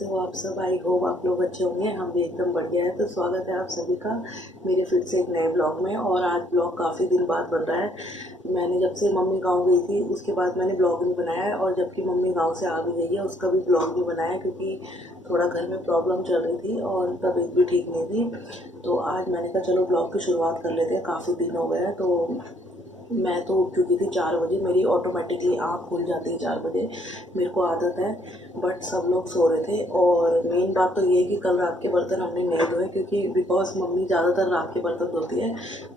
कैसे हो आप सब। आई होप आप लोग अच्छे होंगे, हम भी एकदम बढ़िया है। तो स्वागत है आप सभी का मेरे फिर से एक नए ब्लॉग में। और आज ब्लॉग काफ़ी दिन बाद बन रहा है। मैंने जब से मम्मी गांव गई थी उसके बाद मैंने ब्लॉग नहीं बनाया है, और जबकि मम्मी गांव से आ भी गई है उसका भी ब्लॉग नहीं बनाया, क्योंकि थोड़ा घर में प्रॉब्लम चल रही थी और तबीयत भी ठीक नहीं थी। तो आज मैंने कहा चलो ब्लॉग की शुरुआत कर लेते हैं, काफ़ी दिन हो गए हैं। तो मैं तो उठ चुकी थी 4 बजे, मेरी ऑटोमेटिकली आँख खुल जाती है 4 बजे, मेरे को आदत है। बट सब लोग सो रहे थे। और मेन बात तो ये है कि कल रात के बर्तन हमने नहीं धोए, क्योंकि बिकॉज मम्मी ज़्यादातर रात के बर्तन धोती है।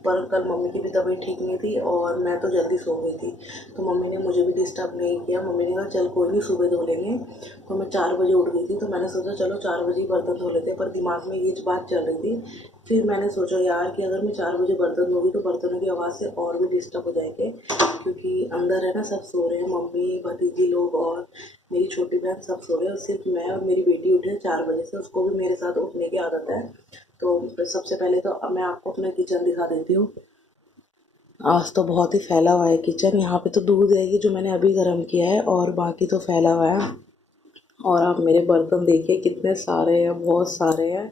पर कल मम्मी की भी तबीयत ठीक नहीं थी और मैं तो जल्दी सो गई थी, तो मम्मी ने मुझे भी डिस्टर्ब नहीं किया। मम्मी ने कहा चल कोई नहीं, सुबह धो लेंगे। तो मैं 4 बजे उठ गई थी, तो मैंने सोचा चलो 4 बजे ही बर्तन धो लेते, पर दिमाग में ये बात चल रही थी। फिर मैंने सोचा यार कि अगर मैं 4 बजे बर्तन धोगी तो बर्तनों की आवाज़ से और भी डिस्टर्ब हो जाएंगे, क्योंकि अंदर है ना, सब सो रहे हैं, मम्मी भतीजी लोग और मेरी छोटी बहन सब सो रहे हैं। सिर्फ मैं और मेरी बेटी उठे 4 बजे से, उसको भी मेरे साथ उठने की आदत है। तो सबसे पहले तो अब मैं आपको अपना किचन दिखा देती हूँ। आज तो बहुत ही फैला हुआ है किचन। यहाँ पे तो दूध है जो मैंने अभी गर्म किया है, और बाकी तो फैला हुआ है। और आप मेरे बर्तन देखिए कितने सारे हैं, बहुत सारे हैं।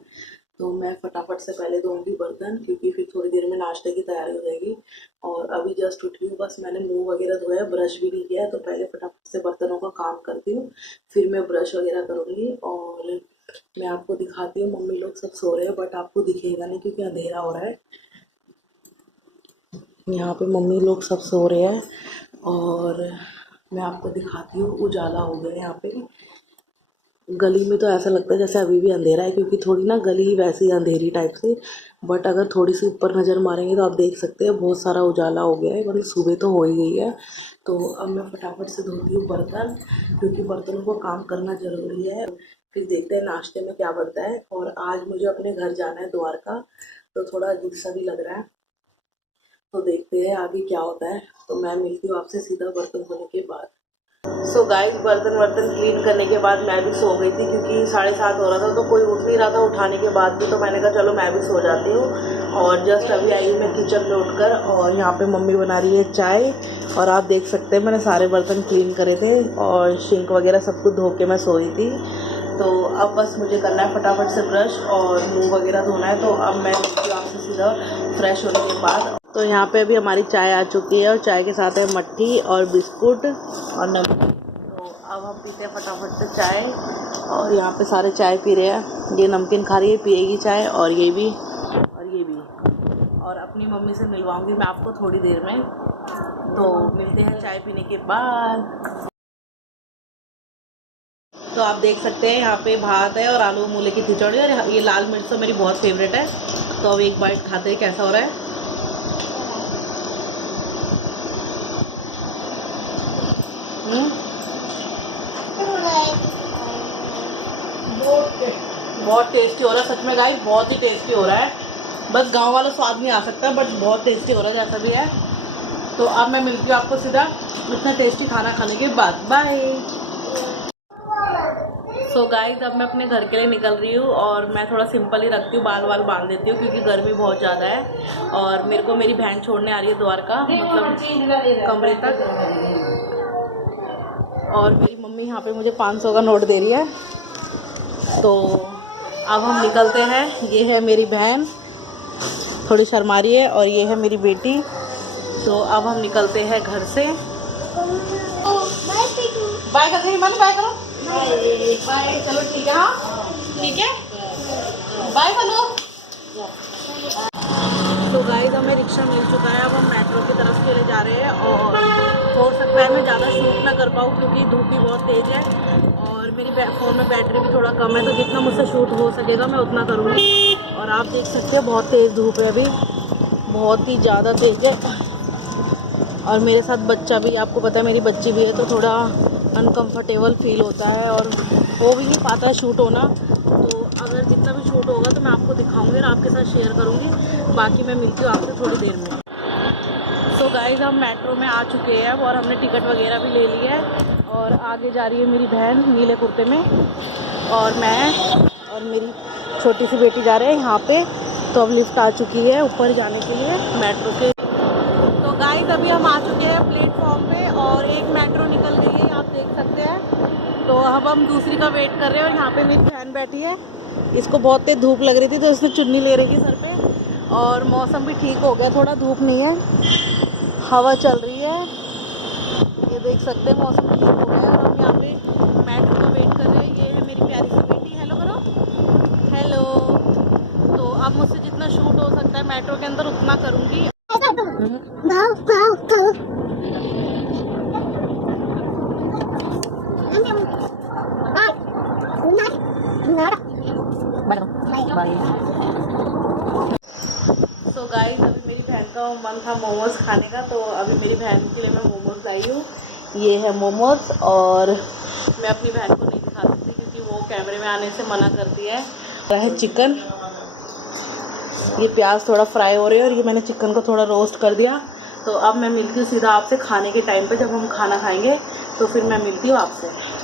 तो मैं फटाफट से पहले धोऊंगी बर्तन, क्योंकि फिर थोड़ी देर में नाश्ते की तैयारी हो जाएगी। और अभी जस्ट उठी हूँ, बस मैंने मुंह वगैरह धोया, ब्रश भी नहीं किया है। तो पहले फटाफट से बर्तनों का काम करती हूँ, फिर मैं ब्रश वगैरह करूँगी। और मैं आपको दिखाती हूँ, मम्मी लोग सब सो रहे हैं बट आपको दिखेगा नहीं क्योंकि अंधेरा हो रहा है। यहाँ पे मम्मी लोग सब सो रहे हैं और मैं आपको दिखाती हूँ, उजाला हो गया है यहाँ पे। गली में तो ऐसा लगता है जैसे अभी भी अंधेरा है, क्योंकि थोड़ी ना गली वैसी अंधेरी टाइप से। बट अगर थोड़ी सी ऊपर नज़र मारेंगे तो आप देख सकते हैं बहुत सारा उजाला हो गया है, मतलब सुबह तो हो ही गई है। तो अब मैं फटाफट से धोती हूँ बर्तन, क्योंकि बर्तनों को काम करना ज़रूरी है। फिर देखते हैं नाश्ते में क्या बनता है। और आज मुझे अपने घर जाना है द्वारका, तो थोड़ा अजीब सा भी लग रहा है। तो देखते हैं आगे क्या होता है। तो मैं मिलती हूँ आपसे सीधा बर्तन धोने के बाद। सो गाइस, बर्तन क्लीन करने के बाद मैं भी सो गई थी, क्योंकि 7:30 हो रहा था तो कोई उठ नहीं रहा था उठाने के बाद भी। तो मैंने कहा चलो मैं भी सो जाती हूँ। और जस्ट अभी आई हूँ मैं किचन में उठकर, और यहाँ पे मम्मी बना रही है चाय। और आप देख सकते हैं मैंने सारे बर्तन क्लीन करे थे और सिंक वगैरह सब कुछ धो के मैं सोई थी। तो अब बस मुझे करना है फटाफट से ब्रश और मुँह वगैरह धोना है। तो अब मैं आपसे सीधा फ्रेश होने के बाद। तो यहाँ पे अभी हमारी चाय आ चुकी है, और चाय के साथ है मट्ठी और बिस्कुट और नमकीन। तो अब हम पीते हैं फटाफट से चाय। और यहाँ पे सारे चाय पी रहे हैं, ये नमकीन खा रही है, पिएगी चाय, और ये भी और ये भी। और अपनी मम्मी से मिलवाऊंगी मैं आपको थोड़ी देर में। तो मिलते हैं चाय पीने के बाद। तो आप देख सकते हैं यहाँ पे भात है और आलू मूले की खिचड़ी, और ये लाल मिर्च तो मेरी बहुत फेवरेट है। तो अब एक बाइट खाते हैं कैसा हो रहा है। बहुत टेस्टी हो रहा है सच में गाइस, बहुत ही टेस्टी हो रहा है। बस गांव वाला स्वाद नहीं आ सकता, बट बहुत टेस्टी हो रहा है जैसा भी है। तो अब मैं मिलती हूँ आपको सीधा इतना टेस्टी खाना खाने के बाद। बाय। सो गाइस, अब मैं अपने घर के लिए निकल रही हूँ, और मैं थोड़ा सिंपल ही रखती हूँ, बाल बांध देती हूँ, क्योंकि गर्मी बहुत ज़्यादा है। और मेरे को मेरी बहन छोड़ने आ रही है द्वारका, मतलब कमरे तक। और मेरी मम्मी यहाँ पे मुझे 500 का नोट दे रही है। तो अब हम निकलते हैं। ये है मेरी बहन, थोड़ी शर्मा रही है, और ये है मेरी बेटी। तो अब हम निकलते हैं घर से। बाय करते हैं, मन बाय करो। बाय, चलो ठीक है। हाँ ठीक है, बाय बोलो। तो गाइस, हमें रिक्शा मिल चुका है, अब हम मेट्रो की तरफ चले जा रहे हैं। और हो सकता है मैं ज़्यादा शूट ना कर पाऊँ, क्योंकि धूप भी बहुत तेज़ है, और मेरी फ़ोन में बैटरी भी थोड़ा कम है। तो जितना मुझसे शूट हो सकेगा मैं उतना करूँगी। और आप देख सकते हो बहुत तेज़ धूप है अभी, बहुत ही ज़्यादा तेज़ है। और मेरे साथ बच्चा भी, आपको पता है मेरी बच्ची भी है, तो थोड़ा अनकंफर्टेबल फील होता है, और हो भी नहीं पाता है शूट होना। तो अगर जितना भी शूट होगा तो मैं आपको दिखाऊंगी और आपके साथ शेयर करूंगी। बाकी मैं मिलती हूँ आपसे थोड़ी देर में। सो गाइस, हम मेट्रो में आ चुके हैं, और हमने टिकट वगैरह भी ले ली है। और आगे जा रही है मेरी बहन नीले कुर्ते में, और मैं और मेरी छोटी सी बेटी जा रहे हैं यहाँ पे। तो अब लिफ्ट आ चुकी है ऊपर जाने के लिए मेट्रो के। तो गाइस, अभी हम आ चुके हैं प्लेटफॉर्म पे, और और एक मेट्रो निकल गई है, आप देख सकते हैं। तो अब हम दूसरी का वेट कर रहे हैं और यहाँ पे मेरी बहन बैठी है। इसको बहुत तेज धूप लग रही थी तो इसने चुन्नी ले रही थी सर पे। और मौसम भी ठीक हो गया, थोड़ा धूप नहीं है, हवा चल रही है। ये देख सकते हैं मौसम ठीक हो गया है और हम यहाँ पे मेट्रो का वेट कर रहे हैं। ये है मेरी प्यारी सी बेटी, हेलो करो, हेलो। तो अब मुझसे जितना शूट हो सकता है मेट्रो के अंदर उतना करूँगी। सो गाइस, अभी मेरी बहन का मन था मोमोज खाने का, तो अभी मेरी बहन के लिए मैं मोमोज लाई हूँ। ये है मोमोज, और मैं अपनी बहन को नहीं दिखा सकती क्योंकि वो कैमरे में आने से मना करती है। है चिकन, ये प्याज थोड़ा फ्राई हो रही है और ये मैंने चिकन को थोड़ा रोस्ट कर दिया। तो अब मैं मिलती हूँ सीधा आपसे खाने के टाइम पे, जब हम खाना खाएंगे तो फिर मैं मिलती हूँ आपसे।